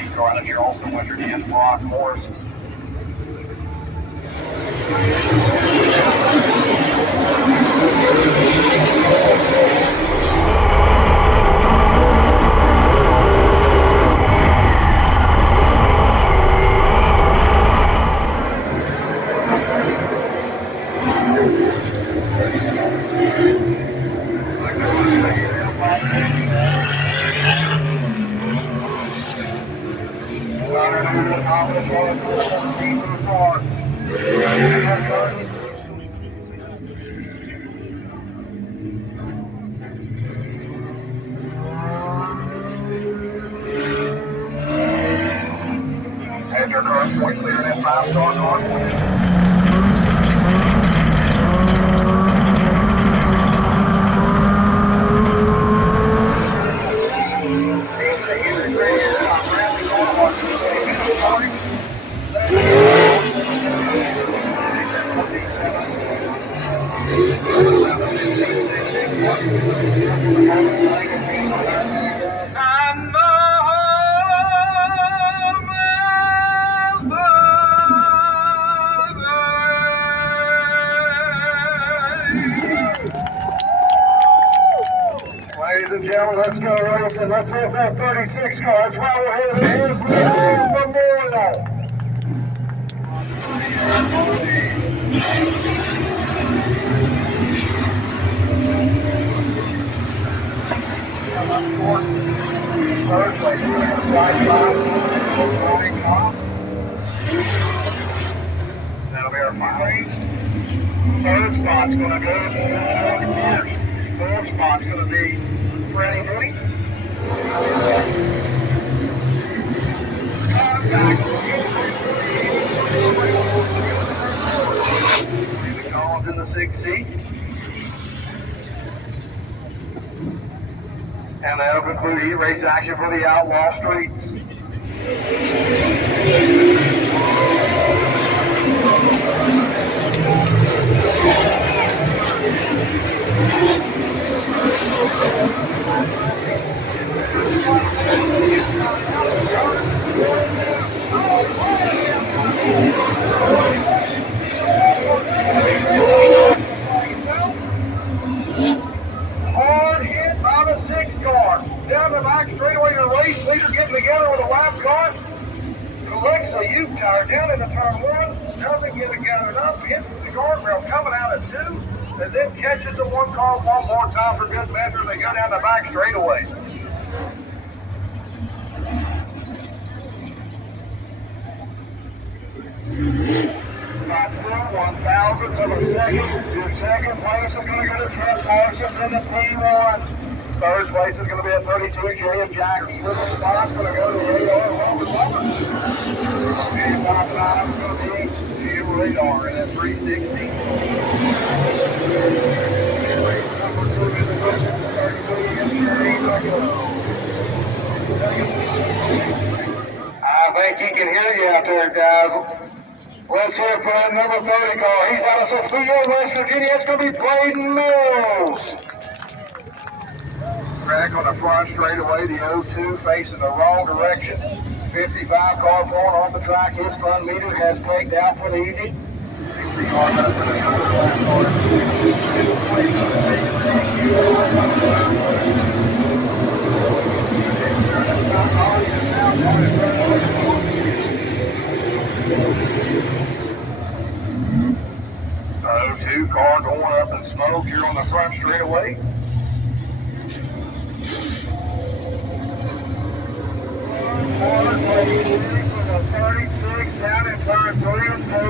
8 car that you're also with your Dan Brock Morris. Head your current points leader in that 5-star car. Ladies and gentlemen, let's go racing. Let's hit that 36 car. That's why we're here. Here's the Memorial. Third place, we're going to have 5 that'll be our 5. Third spot's going to go to the fourth spot's going to be Freddie Mooney. Collins in the 6th seat. And that'll conclude heat race action for the Outlaw Streets. Hard hit by the 6 car. Down the back straightaway, your race leader getting together with a lap car. Alexa, you tired down into turn 1. Doesn't get it gathered up. Hits the guardrail coming out at 2. And then catches the 1 car one more time for good measure. They go down the back straightaway. By 2/1000ths of a second, your second place is going to go to Trent Parsons in the P1. Third place is going to be a 32 J.M. Jackson. Little spot's going to go to AR Robert Lovers. And by 5 is going to be Jim Radar in that 360. I think he can hear you out there, guys. Let's hear for that number 30 car. He's out of Sophia, West Virginia. It's going to be Braden Mills. Craig on the front straightaway, the 02 facing the wrong direction. 55 car pulling off the track. His front meter has taken out for the evening. 60 car up for the last car. The 02 car going up in smoke here on the front straightaway. Forward lane from the 36 down in turn 3 and 4.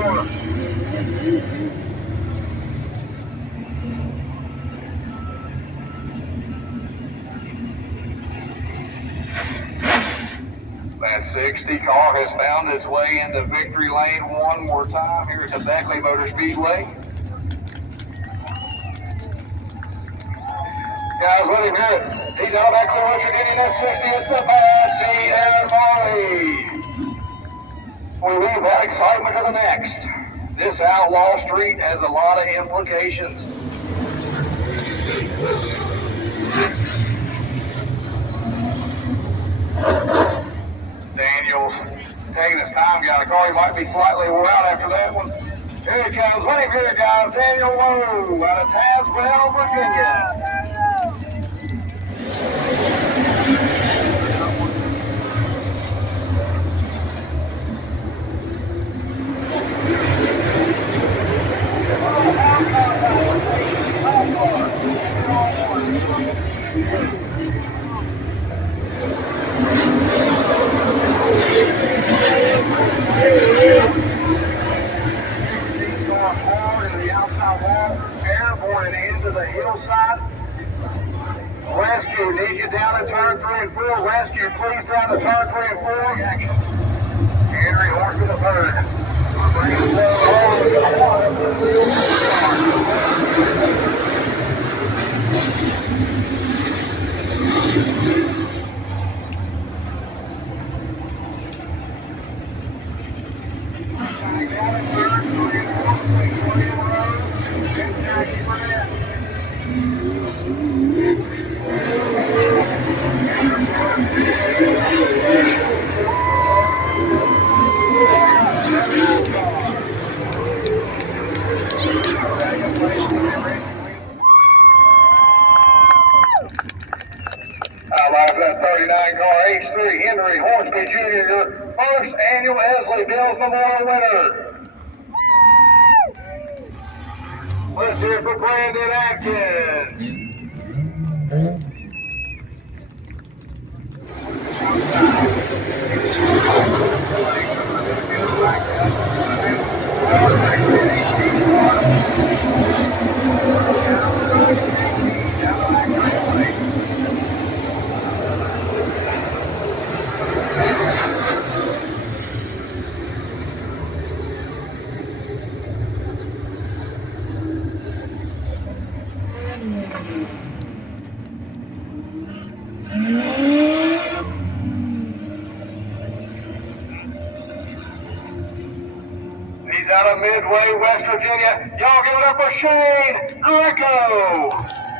That 60 car has found its way into victory lane one more time here at the Beckley Motor Speedway. Guys, let him hear it. He's out back to West Virginia, that 60. It's the SCDRA. We leave that excitement to the next. This Outlaw Street has a lot of implications. Dan, Bills. Taking his time, got a car. He might be slightly wore out after that one. Here he comes. Wait here, guys. Daniel Lowe out of Tazewell, Virginia. Airborne into the hillside. Rescue, need you down in turn 3 and 4. Rescue, please down to turn 3 and 4. Henry Horse in the third. Bring it slow all the that 39 car, H3 Henry Hornsby Jr., your first annual Eslie Bills Memorial winner. Let's hear it for Brandon Atkins. He's out of Midway, West Virginia. Y'all give it up for Shane Greco.